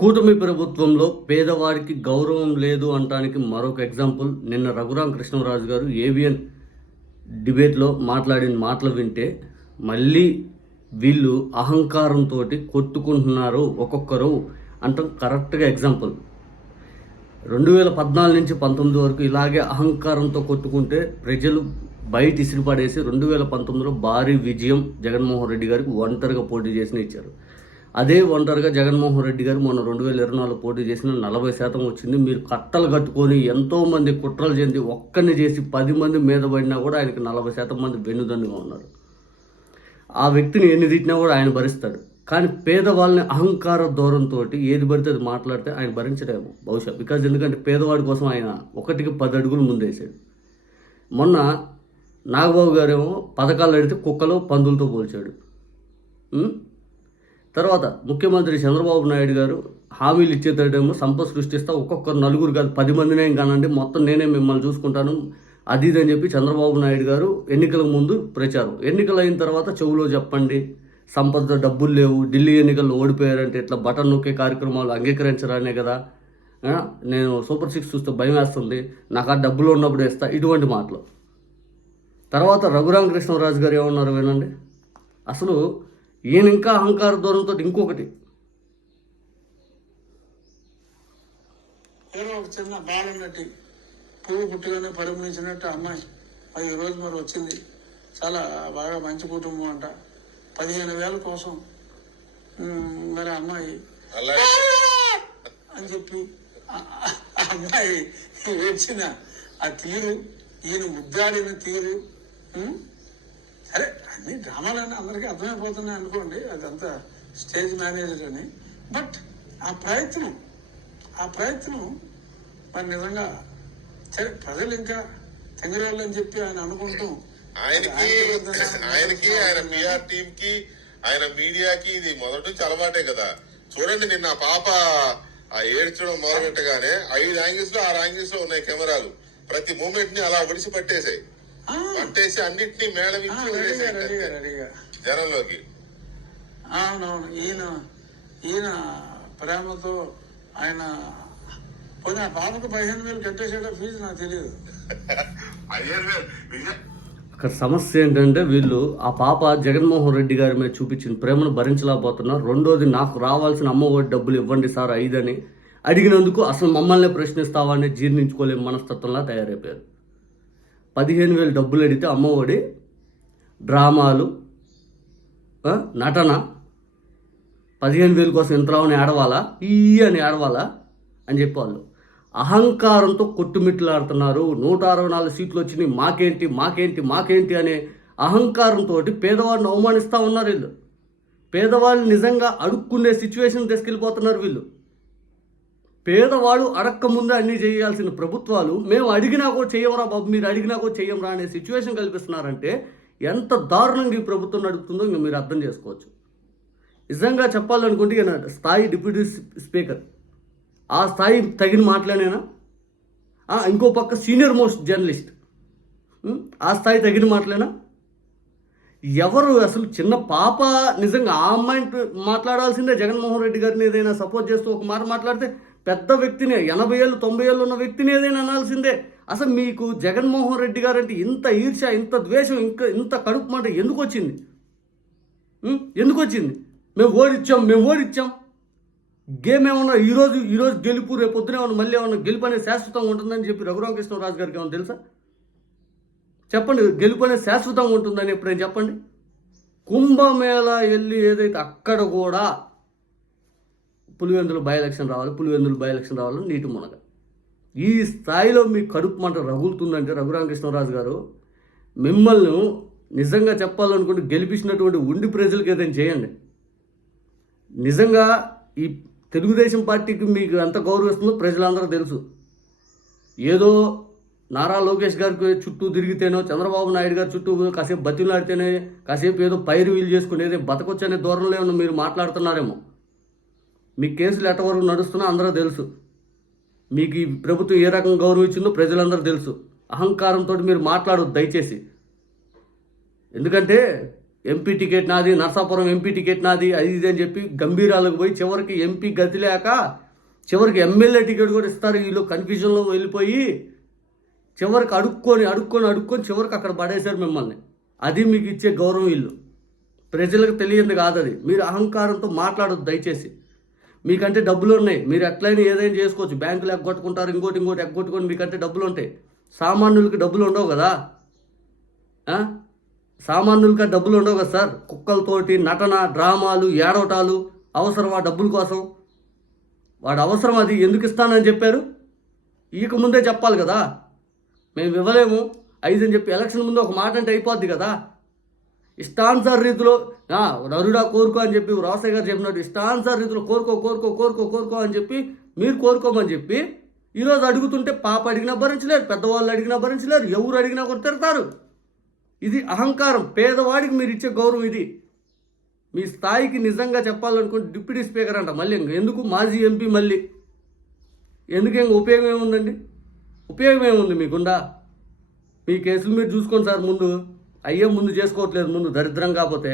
కూటమి ప్రభుత్వంలో పేదవారికి గౌరవం లేదు అనటానికి మరొక ఎగ్జాంపుల్. నిన్న రఘురాం కృష్ణరాజు గారు ఏవిఎన్ డిబేట్లో మాట్లాడిన మాటలు వింటే మళ్ళీ వీళ్ళు అహంకారంతో కొట్టుకుంటున్నారు ఒక్కొక్కరు అంటాం కరెక్ట్గా ఎగ్జాంపుల్. రెండు వేల పద్నాలుగు నుంచి పంతొమ్మిది వరకు ఇలాగే అహంకారంతో కొట్టుకుంటే ప్రజలు బయట ఇసిరిపడేసి రెండు వేల పంతొమ్మిదిలో భారీ విజయం జగన్మోహన్ రెడ్డి గారికి ఒంటరిగా పోటీ చేసిన ఇచ్చారు అదే ఒంటరిగా జగన్మోహన్ రెడ్డి గారు మొన్న రెండు వేల ఇరవై నాలుగు పోటీ చేసిన నలభై శాతం వచ్చింది. మీరు కట్టలు కట్టుకొని ఎంతో మంది కుట్రలు చెంది ఒక్కరిని చేసి పది మంది మీద పడినా కూడా ఆయనకి నలభై శాతం మంది వెన్నుదన్నుగా ఉన్నారు. ఆ వ్యక్తిని ఎన్ని తిట్టినా కూడా ఆయన భరిస్తాడు. కానీ పేదవాళ్ళని అహంకార దూరంతో ఏది పడితే అది మాట్లాడితే ఆయన భరించడేమో బహుశా. బికాజ్ ఎందుకంటే పేదవాడి కోసం ఆయన ఒకటికి పది అడుగులు ముందేసాడు మొన్న నాగబాబు గారేమో పథకాలు అడిగితే కుక్కలు పందులతో పోల్చాడు. తర్వాత ముఖ్యమంత్రి చంద్రబాబు నాయుడు గారు హామీలు ఇచ్చేటేమో సంపద సృష్టిస్తా ఒక్కొక్కరు నలుగురు కాదు పది మందినే కానండి మొత్తం నేనే మిమ్మల్ని చూసుకుంటాను. అది ఇది అని చెప్పి చంద్రబాబు నాయుడు గారు ఎన్నికల ముందు ప్రచారం. ఎన్నికలు అయిన తర్వాత చెవులో చెప్పండి సంపద డబ్బులు లేవు ఢిల్లీ ఎన్నికల్లో ఓడిపోయారంటే ఇట్లా బటన్ నొక్కే కార్యక్రమాలు అంగీకరించరానే కదా? నేను సూపర్ సిక్స్ చూస్తే భయం వేస్తుంది నాకు ఆ డబ్బులు ఉన్నప్పుడు ఇస్తా ఇటువంటి మాటలు. తర్వాత రఘురామ కృష్ణరాజు గారు ఏమన్నారు వినండి? అసలు ఈయన ఇంకా అహంకార దూరంతో ఇంకొకటి. ఏదో ఒక చిన్న బాలున్నట్టు పువ్వు పుట్టుగానే పరిగణించినట్టు అమ్మాయి. అది ఈరోజు మరి వచ్చింది. చాలా బాగా మంచి కుటుంబం అంట. పదిహేను వేల కోసం మరి అమ్మాయి అని చెప్పి అమ్మాయి ఏడ్చిన. ఆ తీరు ఈయన ముద్దాడిన తీరు సరే అన్ని డ్రామాలన్నీ అందరికీ అర్థమైపోతున్నాయి అనుకోండి అదంతా స్టేజ్ మేనేజర్ అని. బట్ ఆ ప్రయత్నం ఆ ప్రయత్నం మరి నిజంగా సరే ప్రజలు ఇంకా తెంగరాళ్ళు అని చెప్పి ఆయన అనుకుంటూ ఆయనకి ఆయనకి ఆయన పిఆర్ టీమ్కి ఆయన మీడియాకి ఇది మొదటి నుంచి అలవాటే కదా. చూడండి నిన్న పాప ఆ ఏడ్చడం మొదలు పెట్టగానే ఐదు యాంగిల్స్లో ఆరు యాంగిల్స్లో ఉన్నాయి కెమెరాలు. ప్రతి మూమెంట్ని అలా ఒడిసి పట్టేసాయి ఆ, పట్టేసి అన్నిటినీ. రెడీగా జనంలోకి. అవునవును ఈయన ఈయన ప్రేమతో ఆయన పోనీ ఆ పాపకు పదిహేను వేలు కట్టేసాడో ఫీజు నాకు తెలియదు. అక్కడ సమస్య ఏంటంటే వీళ్ళు ఆ పాప జగన్మోహన్ రెడ్డి గారి మీద చూపించిన ప్రేమను భరించలేకపోతున్నారు రెండోది నాకు రావాల్సిన అమ్మ ఒడి డబ్బులు ఇవ్వండి సార్ ఐదని అడిగినందుకు అసలు మమ్మల్ని ప్రశ్నిస్తావా అని జీర్ణించుకోలేని మనస్తత్వంలా తయారైపోయారు. పదిహేను వేలు డబ్బులు అడిగితే అమ్మఒడి డ్రామాలు నటన. పదిహేను వేల కోసం ఇంతలోనే ఆడవాలా ఈ అని ఆడవాలా అని చెప్పేవాళ్ళు. అహంకారంతో కొట్టుమిట్లాడుతున్నారు నూట అరవై నాలుగు సీట్లు వచ్చినాయి. మాకేంటి మాకేంటి మాకేంటి అనే అహంకారంతో పేదవాడిని అవమానిస్తూ ఉన్నారు వీళ్ళు. పేదవాళ్ళు నిజంగా అడుక్కునే సిచ్యువేషన్ తీసుకెళ్ళిపోతున్నారు వీళ్ళు. పేదవాడు అడక్క ముందే అన్నీ చేయాల్సిన ప్రభుత్వాలు మేము అడిగినా కూడా చెయ్యమరా బాబు మీరు అడిగినా కూడా చేయమరా అనే సిచ్యువేషన్ కల్పిస్తున్నారంటే ఎంత దారుణంగా ఈ ప్రభుత్వం నడుపుతుందో ఇంకా మీరు అర్థం చేసుకోవచ్చు. నిజంగా చెప్పాలనుకుంటే ఈయన స్థాయి డిప్యూటీ స్పీకర్. ఆ స్థాయి తగిన మాటలేనేనా? ఇంకో పక్క సీనియర్ మోస్ట్ జర్నలిస్ట్. ఆ స్థాయి తగిన మాటలేనా? ఎవరు అసలు చిన్న పాప నిజంగా ఆ అమ్మాయిని మాట్లాడాల్సిందే జగన్మోహన్ రెడ్డి గారిని ఏదైనా సపోర్ట్ చేస్తూ ఒక మాట మాట్లాడితే పెద్ద వ్యక్తినే ఎనభై ఏళ్ళు తొంభై ఏళ్ళు ఉన్న వ్యక్తిని ఏదైనా అనాల్సిందే. అసలు మీకు జగన్మోహన్ రెడ్డి గారు అంటే ఇంత ఈర్ష ఇంత ద్వేషం ఇంకా ఇంత కడుపు మాట ఎందుకు వచ్చింది? ఎందుకు వచ్చింది? మేము ఓడిచ్చాం మేము ఓడిచ్చాం. గేమ్ ఏమన్నా ఈరోజు ఈరోజు గెలుపు రేపు పొద్దున ఏమన్నా మళ్ళీ ఏమన్నా గెలుపు అనేది శాశ్వతంగా ఉంటుందని చెప్పి రఘురామకృష్ణరాజు గారికి ఏమన్నా తెలుసా? చెప్పండి గెలుపు అనేది శాశ్వతంగా ఉంటుందని ఎప్పుడైనా చెప్పండి. కుంభమేళ వెళ్ళి ఏదైతే అక్కడ కూడా పులివెందులు బై ఎలక్షన్ రావాలి పులివెందులు బై ఎలక్షన్ రావాలని నీటి మునగ. ఈ స్థాయిలో మీ కడుపు మంట రగులుతుందంటే రఘురామకృష్ణరాజు గారు మిమ్మల్ని నిజంగా చెప్పాలనుకుంటే గెలిపించినటువంటి ఉండి ప్రజలకి ఏదైనా చేయండి. నిజంగా ఈ తెలుగుదేశం పార్టీకి మీకు ఎంత గౌరవిస్తుందో ప్రజలందరూ తెలుసు. ఏదో నారా లోకేష్ గారికి చుట్టూ తిరిగితేనో చంద్రబాబు నాయుడు గారి చుట్టూ కాసేపు బతిలాడితేనే కాసేపు ఏదో పైరు వీలు చేసుకునేది బతకొచ్చనే దూరంలో ఏమన్నా మీరు మాట్లాడుతున్నారేమో. మీ కేసులు ఎట్టవరకు నడుస్తున్నా అందరూ తెలుసు. మీకు ఈ ప్రభుత్వం ఏ రకంగా గౌరవించిందో ప్రజలందరూ తెలుసు. అహంకారంతో మీరు మాట్లాడొద్దు దయచేసి. ఎందుకంటే ఎంపీ టికెట్ నాది నర్సాపురం ఎంపీ టికెట్ నాది అది ఇది అని చెప్పి గంభీరాలకు పోయి చివరికి ఎంపీ గతి లేక చివరికి ఎమ్మెల్యే టికెట్ కూడా ఇస్తారు. వీళ్ళు కన్ఫ్యూజన్లో వెళ్ళిపోయి చివరికి అడుక్కొని అడుక్కొని అడుక్కొని చివరికి అక్కడ పడేశారు మిమ్మల్ని. అది మీకు ఇచ్చే గౌరవం వీళ్ళు. ప్రజలకు తెలియంది కాదు అది మీరు అహంకారంతో మాట్లాడొద్దు దయచేసి. మీకంటే డబ్బులు ఉన్నాయి మీరు ఎట్లయినా ఏదైనా చేసుకోవచ్చు. బ్యాంకులు ఎగ్గొట్టుకుంటారు ఇంకోటి ఇంకోటి ఎగ్గొట్టుకొని మీకంటే డబ్బులు ఉంటాయి సామాన్యులకి డబ్బులు ఉండవు కదా సామాన్యులకి డబ్బులు ఉండవు కదా సార్? కుక్కలతోటి నటన డ్రామాలు ఏడవటాలు అవసరం ఆ డబ్బుల కోసం? వాడు అవసరం అది. ఎందుకు ఇస్తానని చెప్పారు? ఈక ముందే చెప్పాలి కదా. మేము ఇవ్వలేము. ఐదు అని చెప్పి ఎలక్షన్ ముందు ఒక మాట అంటే అయిపోద్ది కదా. ఇష్టానుసార రీతిలో నరుడా కోరుకో అని చెప్పి రాసయ్య గారు చెప్పినట్టు ఇష్టానుసార రీతిలో కోరుకో కోరుకో కోరుకో కోరుకో అని చెప్పి మీరు కోరుకోమని చెప్పి ఈరోజు అడుగుతుంటే పాప అడిగినా భరించలేరు పెద్దవాళ్ళు అడిగినా భరించలేరు ఎవరు అడిగినా కూడా తిడతారు. ఇది అహంకారం. పేదవాడికి మీరు ఇచ్చే గౌరవం ఇది. మీ స్థాయికి నిజంగా చెప్పాలనుకుంటే డిప్యూటీ స్పీకర్ అంట మళ్ళీ ఇంక. ఎందుకు? మాజీ ఎంపీ మళ్ళీ. ఎందుకు ఇంక ఉపయోగం ఏముందండి? ఉపయోగం ఏముంది మీకుండా మీ కేసులు మీరు చూసుకోండి సార్ ముందు. అయ్యే ముందు చేసుకోవట్లేదు ముందు దరిద్రం కాకపోతే